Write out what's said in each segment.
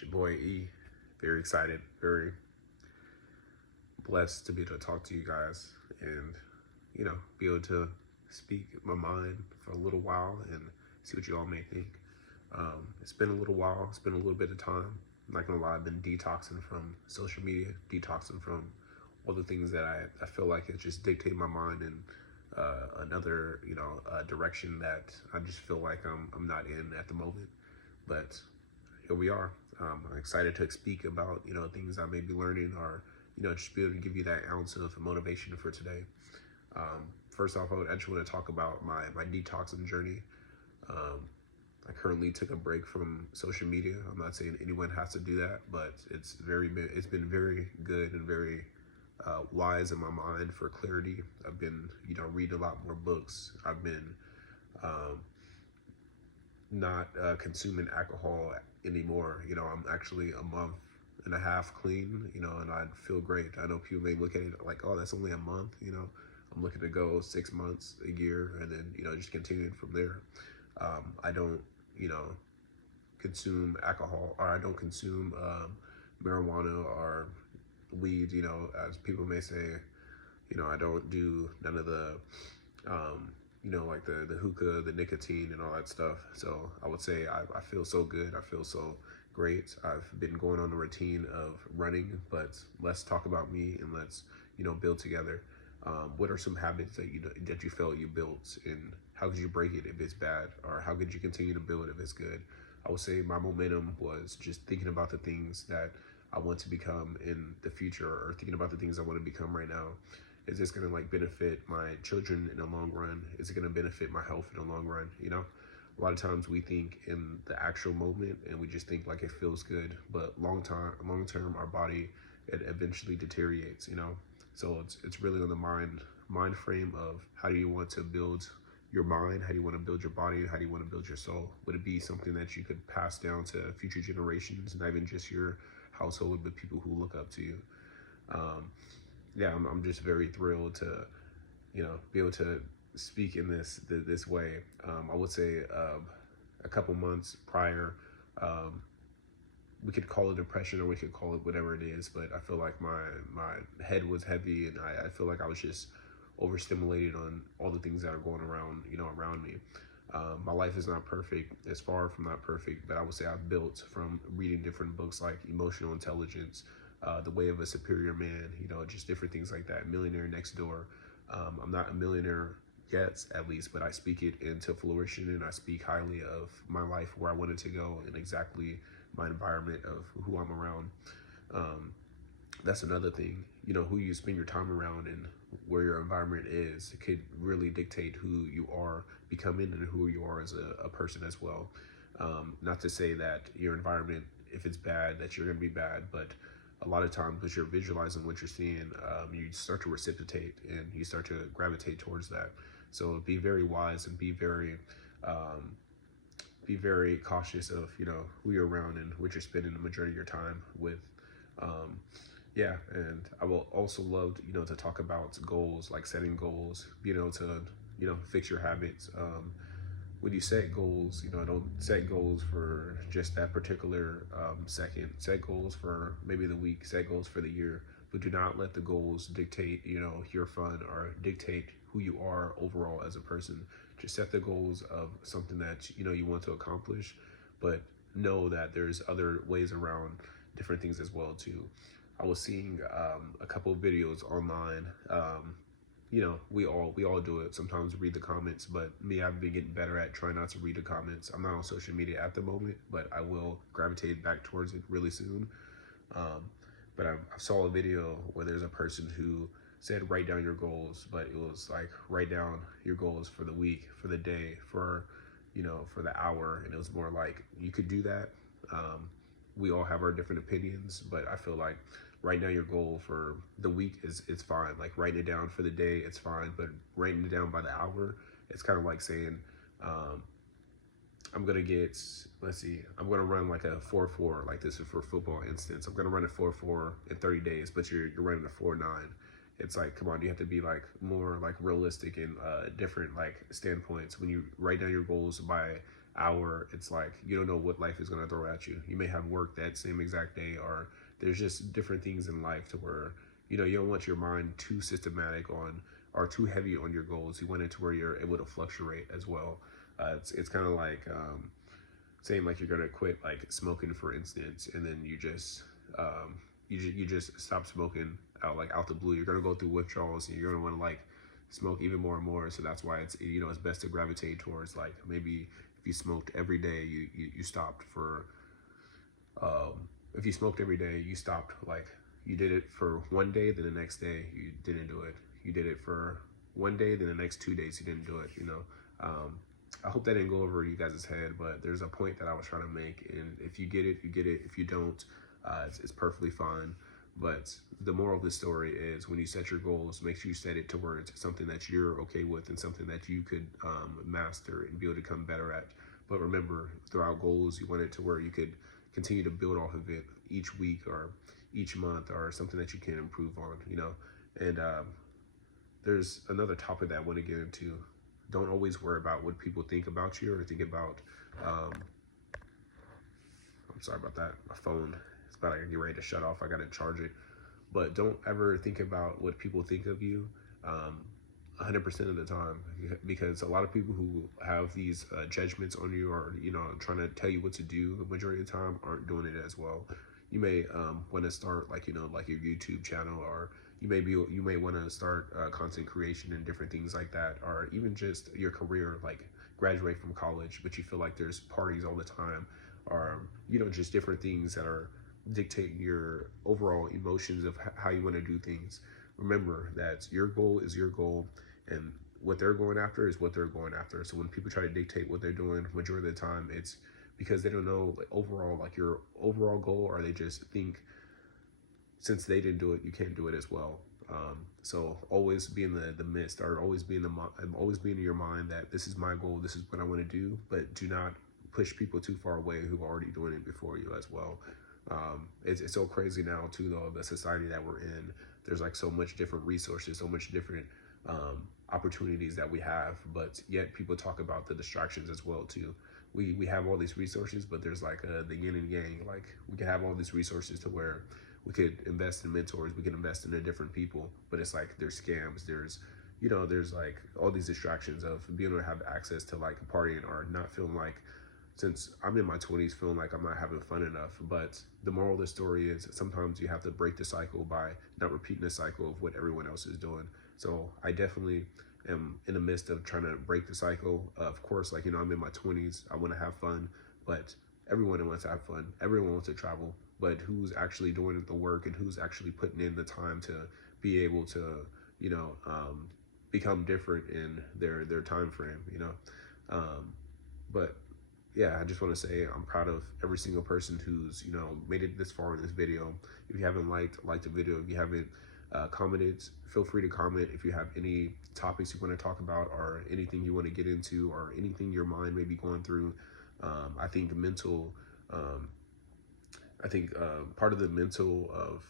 It's your boy E. Very excited, very blessed to be able to talk to you guys and, be able to speak my mind for a little while and see what you all may think. It's been a little while, it's been a little bit of time. I'm not gonna lie, I've been detoxing from social media, detoxing from all the things that I feel like it just dictate my mind in another, direction that I just feel like I'm not in at the moment. But here we are. I'm excited to speak about, things I may be learning or, just be able to give you that ounce of motivation for today. First off, I just want to talk about my detoxing journey. I currently took a break from social media. I'm not saying anyone has to do that, but it's been very good and very wise in my mind for clarity. I've been, reading a lot more books. I've been not consuming alcohol anymore. I'm actually a month and a half clean, and I feel great. I know people may look at it like, oh, that's only a month, I'm looking to go 6 months, a year, and then, just continuing from there. I don't, consume alcohol, or I don't consume marijuana or weed, as people may say. I don't do none of the like the hookah, the nicotine and all that stuff. So I would say I feel so good. I feel so great. I've been going on a routine of running, but let's talk about me and let's, build together. What are some habits that you felt you built, and how could you break it if it's bad, or how could you continue to build if it's good? I would say my momentum was just thinking about the things that I want to become in the future, or thinking about the things I want to become right now. Is this going to benefit my children in the long run? Is it going to benefit my health in the long run? A lot of times we think in the actual moment and we just think like it feels good, but long term, our body, it eventually deteriorates. So it's really on the mind frame of how do you want to build your mind? How do you want to build your body? How do you want to build your soul? Would it be something that you could pass down to future generations, not even just your household, but people who look up to you? Yeah, I'm just very thrilled to, be able to speak in this way. I would say a couple months prior, we could call it depression or we could call it whatever it is, but I feel like my head was heavy, and I feel like I was just overstimulated on all the things that are going around, around me. My life is not perfect. It's far from not perfect, but I would say I've built from reading different books like Emotional Intelligence, The Way of a Superior Man, just different things like that. Millionaire Next Door. I'm not a millionaire yet, at least, but I speak it into fruition, and I speak highly of my life, where I wanted to go, and exactly my environment of who I'm around. That's another thing, who you spend your time around and where your environment is, it could really dictate who you are becoming and who you are as a person as well. Not to say that your environment, if it's bad, that you're going to be bad, but a lot of times as you're visualizing what you're seeing, you start to reciprocate and you start to gravitate towards that. So be very wise and be very cautious of, who you're around and what you're spending the majority of your time with. Yeah, and I will also love, to talk about goals, like setting goals, being able to, fix your habits. When you set goals, don't set goals for just that particular second. Set goals for maybe the week, set goals for the year, but do not let the goals dictate, your fun or dictate who you are overall as a person. Just set the goals of something that, you want to accomplish, but know that there's other ways around different things as well too. I was seeing a couple of videos online. We all do it. Sometimes read the comments, but me, I've been getting better at trying not to read the comments. I'm not on social media at the moment, but I will gravitate back towards it really soon. But I saw a video where there's a person who said write down your goals, but it was like write down your goals for the week, for the day, for for the hour, and it was more like you could do that. We all have our different opinions, but I feel like writing down your goal for the week it's fine. Like writing it down for the day, it's fine, but writing it down by the hour, it's kind of like saying, I'm gonna get, let's see, I'm gonna run like a 4-4, like this is for football instance. I'm gonna run a 4-4 in 30 days, but you're running a 4-9. It's like, come on, you have to be like more like realistic and different like standpoints. When you write down your goals by hour, it's like you don't know what life is going to throw at you. You may have work that same exact day, or there's just different things in life to where, you don't want your mind too systematic on or too heavy on your goals. You want it to where you're able to fluctuate as well. It's kind of like saying like you're gonna quit like smoking, for instance, and then you just stop smoking out the blue. You're gonna go through withdrawals, and you're gonna want to like smoke even more and more. So that's why it's best to gravitate towards like maybe if you smoked every day, you stopped for if you smoked every day, you stopped like you did it for one day, then the next day you didn't do it. You did it for one day, then the next 2 days you didn't do it. I hope that didn't go over you guys' head, but there's a point that I was trying to make, and if you get it, you get it. If you don't, it's perfectly fine. But the moral of the story is when you set your goals, make sure you set it towards something that you're okay with and something that you could master and be able to become better at. But remember, throughout goals, you want it to where you could continue to build off of it each week or each month or something that you can improve on. And there's another topic that I want to get into. Don't always worry about what people think about you or think about, I'm sorry about that. My phone is about to get ready to shut off. I got to charge it. But don't ever think about what people think of you 100% of the time, because a lot of people who have these judgments on you or, trying to tell you what to do the majority of the time aren't doing it as well. You may want to start like your YouTube channel, or you may want to start content creation and different things like that, or even just your career, like graduate from college, but you feel like there's parties all the time, or just different things that are dictating your overall emotions of how you want to do things. Remember that your goal is your goal, and what they're going after is what they're going after. So when people try to dictate what they're doing, majority of the time it's because they don't know like overall like your overall goal, or they just think since they didn't do it, you can't do it as well. So always be in the midst, or always be in your mind that this is my goal, this is what I want to do, but do not push people too far away who are already doing it before you as well. It's so crazy now too, though, the society that we're in. There's like so much different resources, so much different opportunities that we have, but yet people talk about the distractions as well too. We have all these resources, but there's like the yin and yang. Like we can have all these resources to where we could invest in mentors, we can invest in the different people, but it's like there's scams, there's like all these distractions of being able to have access to like partying, or not feeling like, since I'm in my 20s, feeling like I'm not having fun enough. But the moral of the story is sometimes you have to break the cycle by not repeating the cycle of what everyone else is doing. So I definitely am in the midst of trying to break the cycle. Of course, like, I'm in my 20s, I want to have fun, but everyone wants to have fun. Everyone wants to travel, but who's actually doing the work and who's actually putting in the time to be able to, become different in their time frame, but yeah, I just want to say I'm proud of every single person who's, made it this far in this video. If you haven't liked the video, if you haven't commented, feel free to comment if you have any topics you want to talk about, or anything you want to get into, or anything your mind may be going through. I think part of the mental of,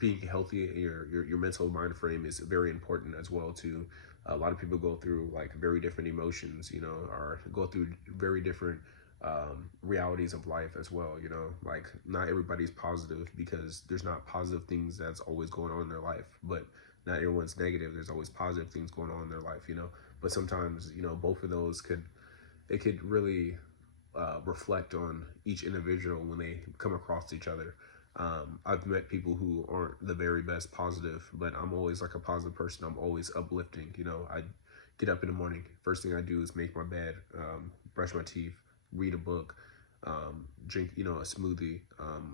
being healthy in your mental mind frame is very important as well too. A lot of people go through like very different emotions, or go through very different realities of life as well. Like not everybody's positive, because there's not positive things that's always going on in their life, but not everyone's negative. There's always positive things going on in their life, but sometimes, both of those could really reflect on each individual when they come across each other. I've met people who aren't the very best positive, but I'm always like a positive person. I'm always uplifting. I get up in the morning. First thing I do is make my bed, brush my teeth, read a book, drink, a smoothie.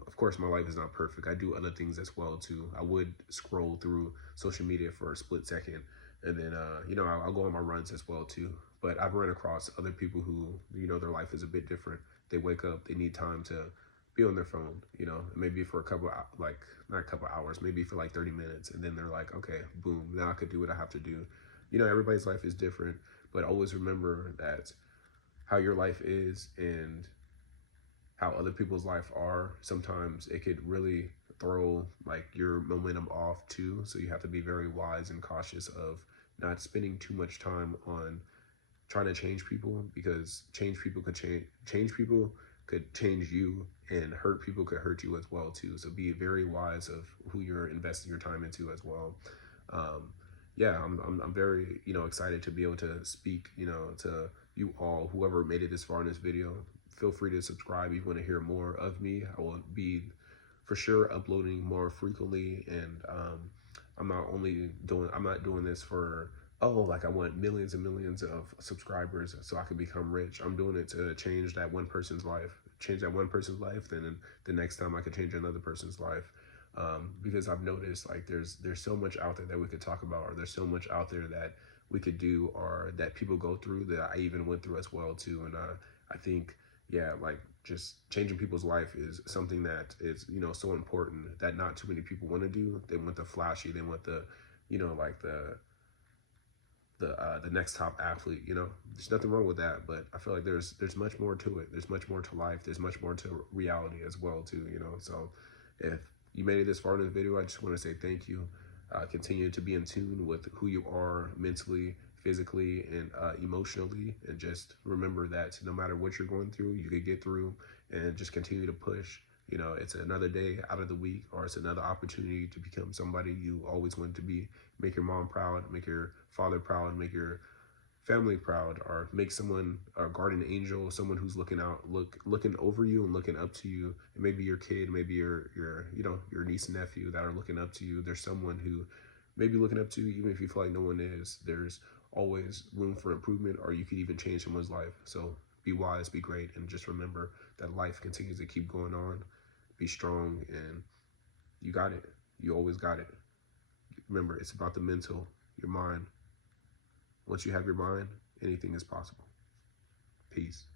Of course, my life is not perfect. I do other things as well too. I would scroll through social media for a split second, and then, I'll go on my runs as well too. But I've run across other people who, their life is a bit different. They wake up, they need time to be on their phone, maybe for like not a couple hours, maybe for like 30 minutes. And then they're like, okay, boom, now I could do what I have to do. Everybody's life is different, but always remember that how your life is and how other people's life are, sometimes it could really throw like your momentum off too. So you have to be very wise and cautious of not spending too much time on trying to change people, because change people could change you, and hurt people could hurt you as well too. So be very wise of who you're investing your time into as well. Um, yeah, I'm very, excited to be able to speak, to you all, whoever made it this far in this video. Feel free to subscribe if you want to hear more of me. I will be for sure uploading more frequently, and I'm not doing this for, oh, like I want millions and millions of subscribers so I can become rich. I'm doing it to change that one person's life. Change that one person's life, then the next time I could change another person's life. Because I've noticed, like, there's so much out there that we could talk about, or there's so much out there that we could do, or that people go through, that I even went through as well too. And I think, yeah, like, just changing people's life is something that is, so important, that not too many people want to do. They want the flashy, they want the, like the next top athlete. There's nothing wrong with that, but I feel like there's much more to it. There's much more to life. There's much more to reality as well too. So if you made it this far in this video, I just want to say thank you. Continue to be in tune with who you are mentally, physically, and emotionally, and just remember that no matter what you're going through, you could get through, and just continue to push. It's another day out of the week, or it's another opportunity to become somebody you always wanted to be. Make your mom proud, make your father proud, make your family proud, or make someone a guardian angel, someone who's looking over you and looking up to you. And maybe your kid, maybe your your niece and nephew that are looking up to you. There's someone who may be looking up to you, even if you feel like no one is. There's always room for improvement, or you could even change someone's life. So be wise, be great, and just remember that life continues to keep going on. Be strong, and you got it. You always got it. Remember, it's about the mental, your mind. Once you have your mind, anything is possible. Peace.